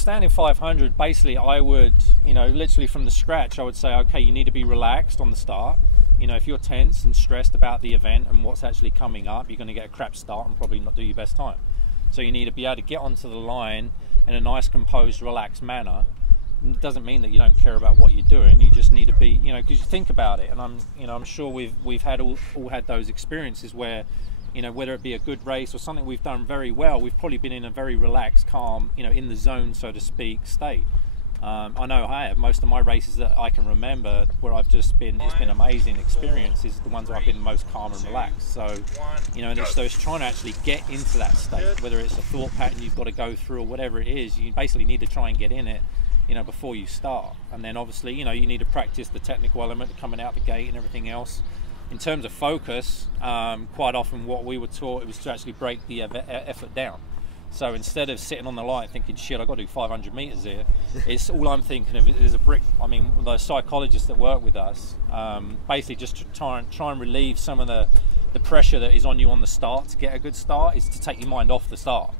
standing 500, basically I would, literally from the scratch, I would say, okay, you need to be relaxed on the start. If you're tense and stressed about the event and what's actually coming up, you're going to get a crap start and probably not do your best time. So you need to be able to get onto the line in a nice, composed, relaxed manner. And it doesn't mean that you don't care about what you're doing. You just need to be, because you think about it. And I'm sure we've had all had those experiences where, whether it be a good race or something we've done very well, we've probably been in a very relaxed, calm, in the zone, so to speak, state. I know I have. Most of my races that I can remember where I've just been, it's been amazing experiences, the ones where I've been the most calm and relaxed. So, it's trying to actually get into that state, whether it's a thought pattern you've got to go through or whatever it is, you basically need to try and get in it, before you start. And then obviously, you need to practice the technical element coming out the gate and everything else. In terms of focus, quite often what we were taught, it was to actually break the effort down. So instead of sitting on the line thinking, shit, I've got to do 500 meters here, it's all I'm thinking of is a brick. I mean, the psychologists that work with us, basically just to try and relieve some of the pressure that is on you on the start to get a good start, is to take your mind off the start.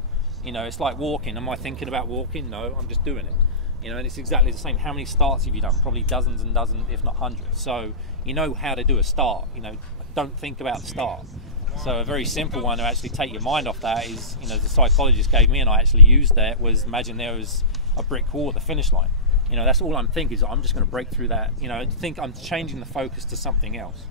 It's like walking. Am I thinking about walking? No, I'm just doing it. And it's exactly the same. How many starts have you done? Probably dozens and dozens, if not hundreds. So you know how to do a start. Don't think about the start. So a very simple one to actually take your mind off that is, the psychologist gave me, and I actually used that, was imagine there was a brick wall at the finish line. That's all I'm thinking is I'm just going to break through that. Think I'm changing the focus to something else.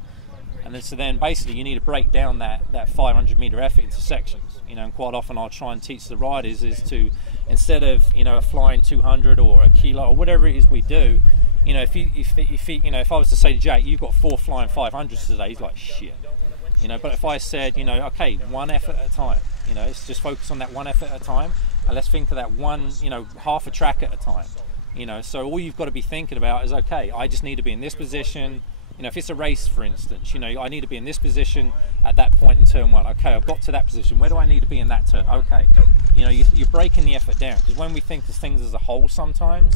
And then basically you need to break down that 500 meter effort into sections. And quite often I'll try and teach the riders is to, instead of a flying 200 or a kilo or whatever it is we do, if I was to say to Jack, you've got 4 flying 500s today, he's like, shit. But if I said, okay, one effort at a time, let's just focus on that one effort at a time, and let's think of that one, half a track at a time. So all you've got to be thinking about is, okay, I just need to be in this position. If it's a race, for instance, I need to be in this position at that point in turn 1. Okay, I've got to that position. Where do I need to be in that turn? Okay, you're breaking the effort down, because when we think of things as a whole, sometimes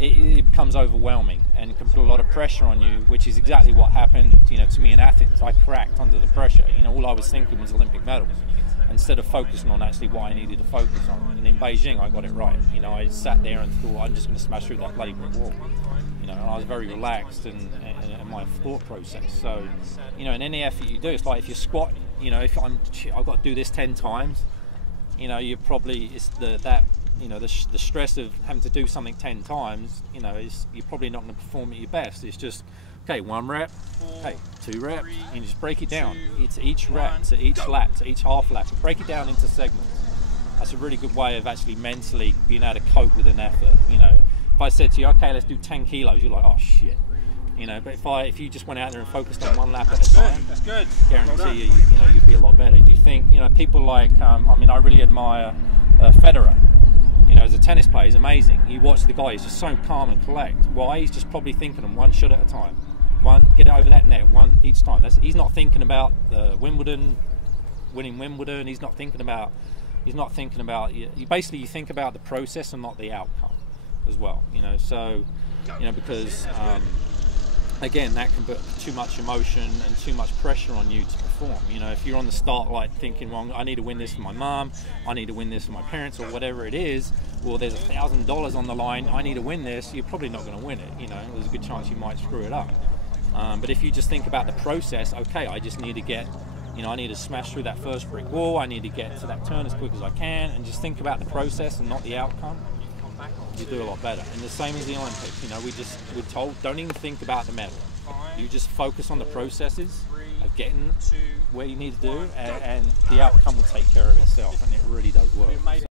it becomes overwhelming and can put a lot of pressure on you, which is exactly what happened, to me in Athens. I cracked under the pressure. All I was thinking was Olympic medals, instead of focusing on actually what I needed to focus on. And in Beijing, I got it right. I sat there and thought, I'm just going to smash through that bloody brick wall. And I was very relaxed in my thought process. So, in any effort you do, it's like if you squat, if I've got to do this 10 times, you're probably, it's the stress of having to do something 10 times, you're probably not going to perform at your best. It's just, okay, 1 rep, okay, 2 reps, and you just break it down. It's each rep, to each lap, to each half lap. Break it down into segments. That's a really good way of actually mentally being able to cope with an effort. If I said to you, okay, let's do 10 kilos, you're like, oh shit. But if you just went out there and focused on 1 lap at a time, that's good. Guarantee you, you'd be a lot better. Do you think, people like, I really admire Federer. As a tennis player, he's amazing. You watch the guy, he's just so calm and collect. Why? He's just probably thinking on 1 shot at a time. 1, get it over that net, 1 each time. He's not thinking about Wimbledon, winning Wimbledon. He's not thinking about, you basically, you think about the process and not the outcome as well. So, because, again, that can put too much emotion and too much pressure on you to perform. If you're on the start line thinking, well, I need to win this for my mom, I need to win this for my parents, or whatever it is, well, there's $1,000 on the line, I need to win this, you're probably not going to win it. There's a good chance you might screw it up. But if you just think about the process, okay, I just need to get, I need to smash through that first brick wall, I need to get to that turn as quick as I can, and just think about the process and not the outcome, you do a lot better. And the same as the Olympics, we're told, don't even think about the medal. You just focus on the processes of getting where you need to do, and the outcome will take care of itself, and it really does work. So.